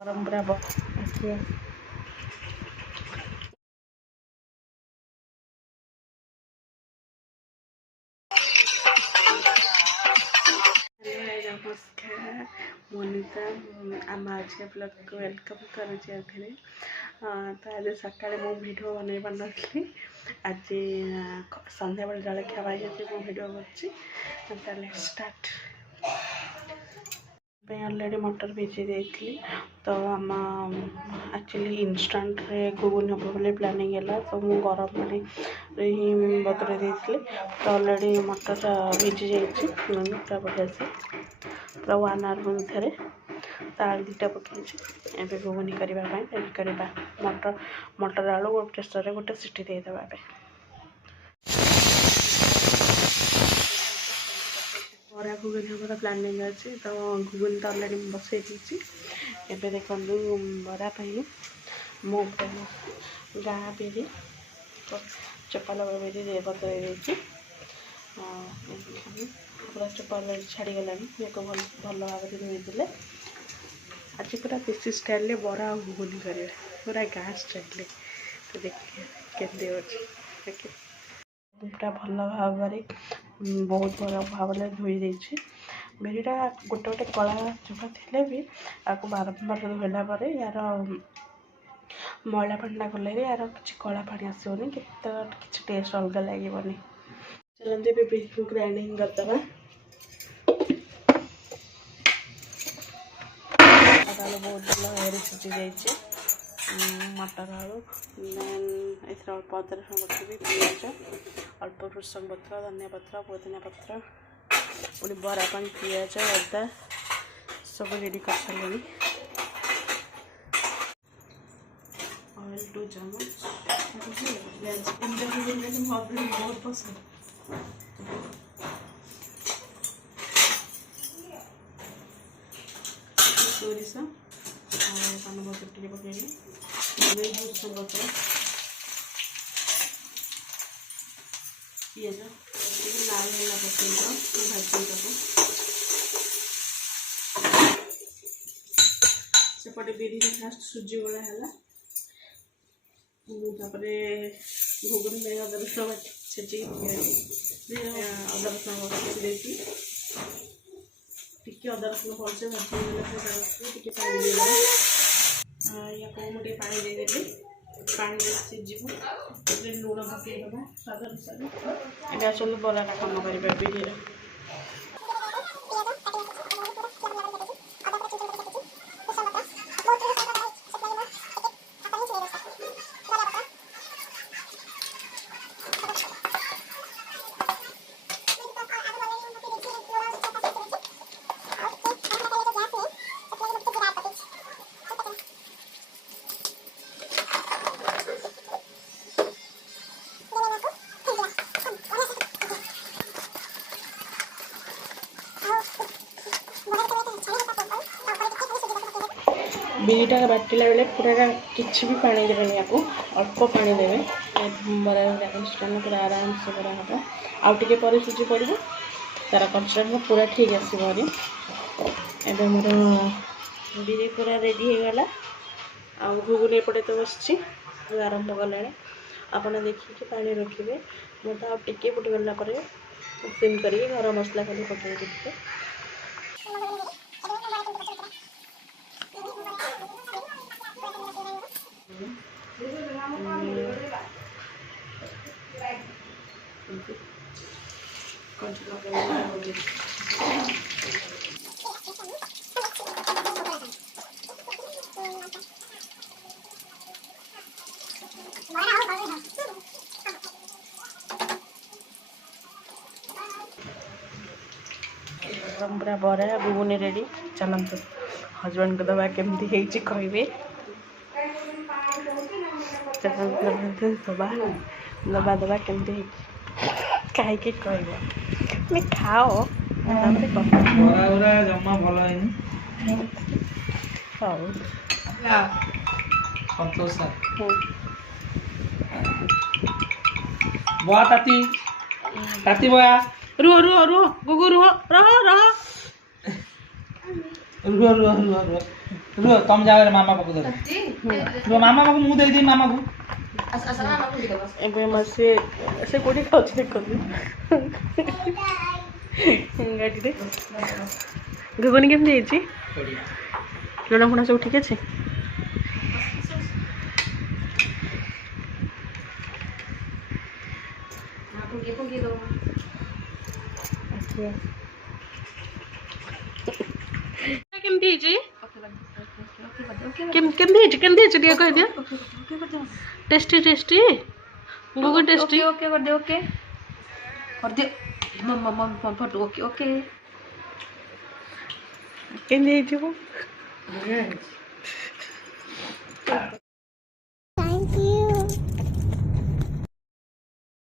परंपरा अच्छी नमस्कार मोनिका आम आज ब्लॉग को वेलकम करुँचे तो आज सकाଳେ मु वीडियो बनई पार नी आज संध्या बेले जलखिया मु वीडियो कर स्टार्ट ऑलरेडी मटर भिजी देती तो आम एक्चुअली इंस्टांट रे घुगुनी हम बोले प्लानिंग है तो मु गरम पानी ही बतुरे देती तो ऑलरेडी मटर भिजी जाइए पूरा बढ़िया से पूरा 1 आवर मध्य ताल दुटा पकई एवं घुगुनी करने रेडी करवा मटर आलू गोटे प्रेसर गोटे सीटी देदेवा बरा घुगुनी हमारा प्लानिंग अच्छी तो घुगुनी तो ऑलरेडी बसई दी एवं देखो बरा मो गाँ बिरी चपाल बिरी बतई देती पूरा चपाल छाड़गला को भल भाव धोईदे आज पूरा देसी स्टाइल बरा घुगुनी करें पूरा गाँ स्टाइल तो देखिए केमती अच्छे पूरा भल भाव बहुत भल भाव धोई देछि बिरीटा गोटे गोटे कला चुपा थे भी आपको बारंबार धोला यार मैला पानी गले यार किसी कला पानी आसोनी कि टेस्ट अलग लगे चलते भी बिरी ग्राइंडिंग करदे आलू बहुत भल भाव सीझी जाइए मटर आलू देन इधर अल्प अदा रसुण पकेबी पिज अल्प भृषंग पत्र धनिया पत्र पुदीना पत्र पुणी बरा पानी पिज अदा सब रेडी कर सारे ऑयल 2 चम्मच बहुत पसंद सोरिष पान पत्र टे पकईली भृषंग पत्र पिज लाल होला पकड़ भाजी सेपटे बिरी फास्ट सुजी गोला है घुगुनी अदा रसुण छेची अदा रसुण देखी टी अदा रसुण भलसे भाजी टे पानी देदेगा या मुझे पानी देदेली पानी सीझे लुण पकईदे स्वाद अनुसार ये आसलु बराटा कम कर बिरी बिरीटा बाटिला बेले पूरा किसी भी पानी देवे या अल्प पानी देवे बरा पूरा आराम से बरा हम आउ टे पर सुजी पड़ तार कंसिस्टेंसी पूरा ठीक आसबरी एवं मोर बिरी पूरा रेडी हो गला आ घुगुनी एपटे तो बस आरंभ कला आप देखिए पानी रखिए मैं तो टे फुट गला सिम कर गरम मसला खाली पकड़ देते पूरा बरा घुगुनी रेडी चलते हजबैंड को दबा केमती कहे दबा दबा दबा केमती कहीं कह खाओ जमा भल संतोष बया ताती ताती बया रुह रुह रुह गुगु रुह रह रह रुह रुह रुह रुह रुह तुम जाओ रे मामा को दे रुह मामा को मुंह दे दे मामा को ଏବେ ମାସେ ସେ କୋଉଠି ଖାଉଛି ଦେଖନ୍ତୁ ଗାଡ଼ିରେ ଘୁଗୁନି କେମିତି ହେଇଛି ଲୁଣ ଫୁଣ ସବୁ ଠିକ୍ ଅଛି କେମିତି ହେଇଛି କେମିତି ହେଇଛି ଟିକେ କହିଦିଅ tasty tasty Google tasty okay कर दे ओके मम्मा फोटो ओके ओके केंदी